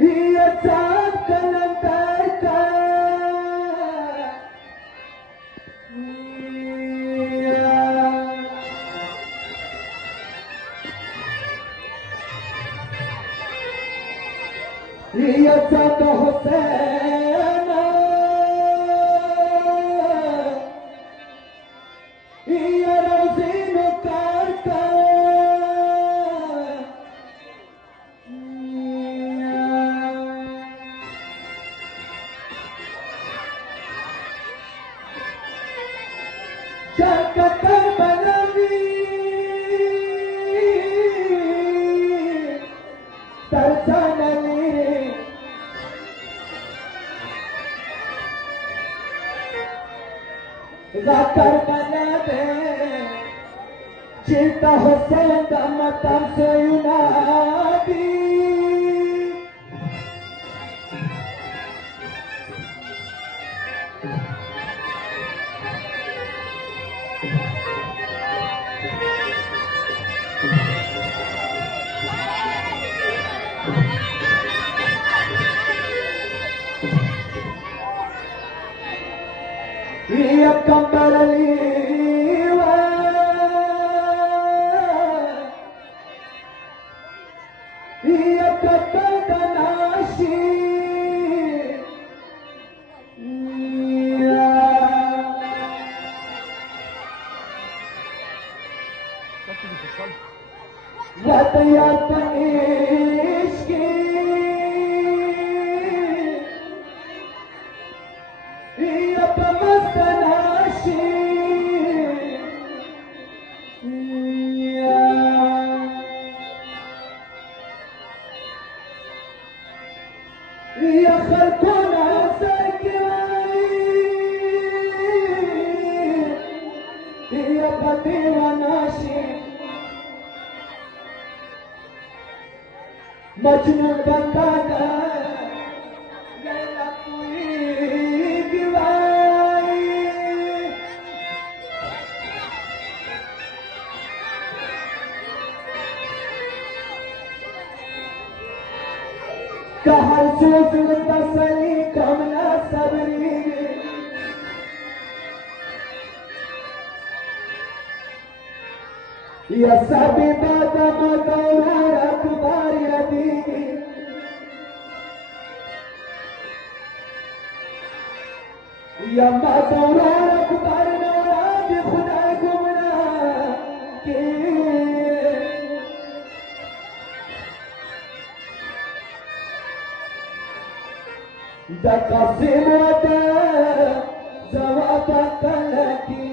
याचा कलंकाचा याचा तो हुसैन या रोज़ीन कारका Jakarta Balawi tersanani Zakar Balade Cinta Hussein dan matam seyunadi Ia kembali ia kepada nasi Latya paniski ia pemastanasi ia khalquna sakrai ia patiwa nasi Majnun bakada Laila kui diwai Kahar suzul tasali kamna sabri Ya sabi bada madawar akbar yadi Ya madawar akbar nawad khuda gumna ke Da qasim wada jawab kalaki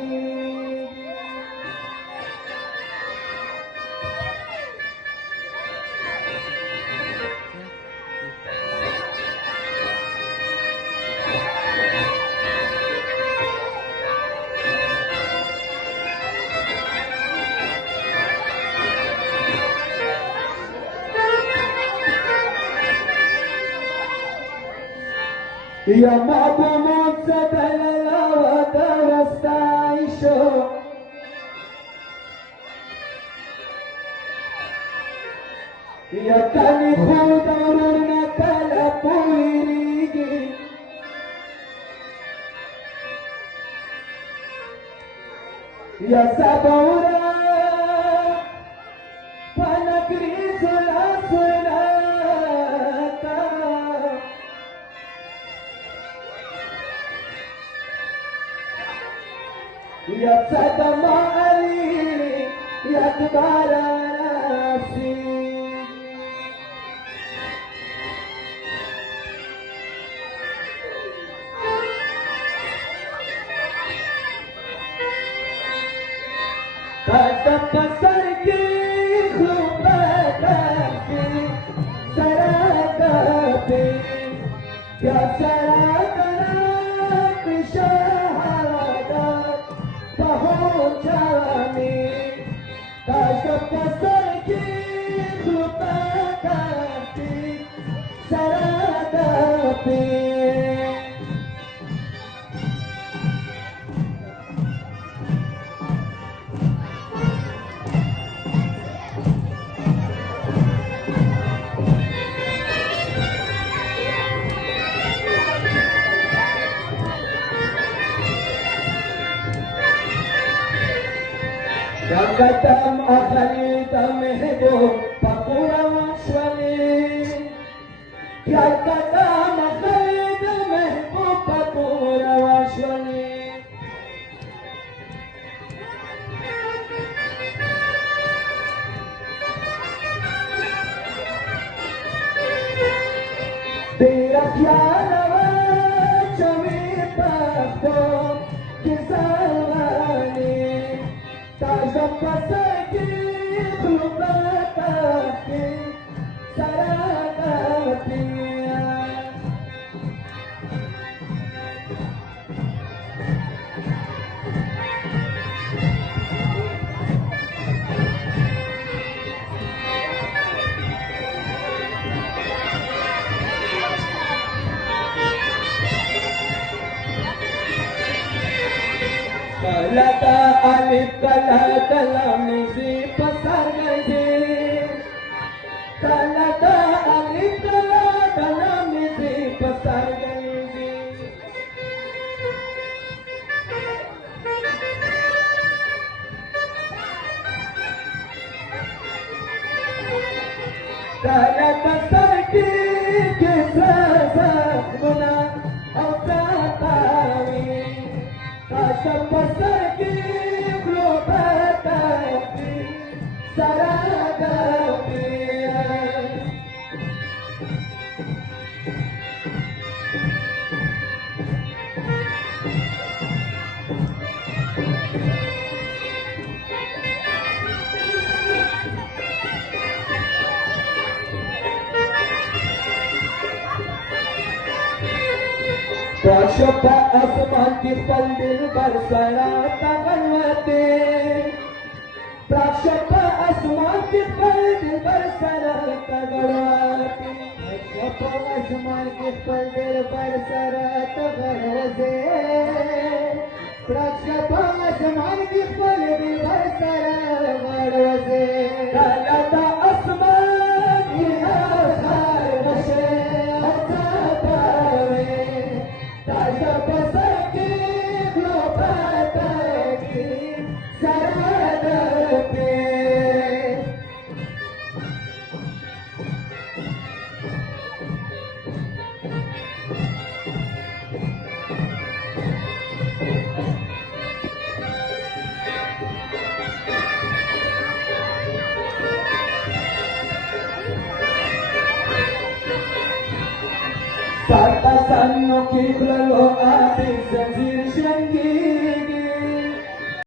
Ya ma'bumut sadalala wa tarastaisho Ya kani khudaruna kala puirigi Ya sabura panakri sula sulata Ya Sadama Ali Ya Akbara Nasi Kata pasar ki khubadati Saradati Ya Saradana Pishahadat Pahunchani Kata pasar ki khubadati Saradati قدم أخليت مهبو فقورا وشولي يا قدم أخليت مهبو فقورا وشولي तेरा ख्याल चमी पत्तो किसानी ताजा पसकी खुलता के सराता पिया कलता अलिफ कला कलमी पसर गई कलता अलिफ कला कलमी पसर गई कलता सर की किसा गुना औतावी ताजा पसकी खुलता के सराता पिया काशफ आसमान की पल दिल बरसराता बनवते काशफ आसमान की पल दिल बरसराता गड़वाते काशफ आसमान की पल दिल बरसराता गड़वते काशफ आसमान की पल दिल बरसराता गड़वते कालता आसमान की आसार नशे ताजा पसकी खुलता के सराता पे Santa sanno chi lo abis zanzir shangi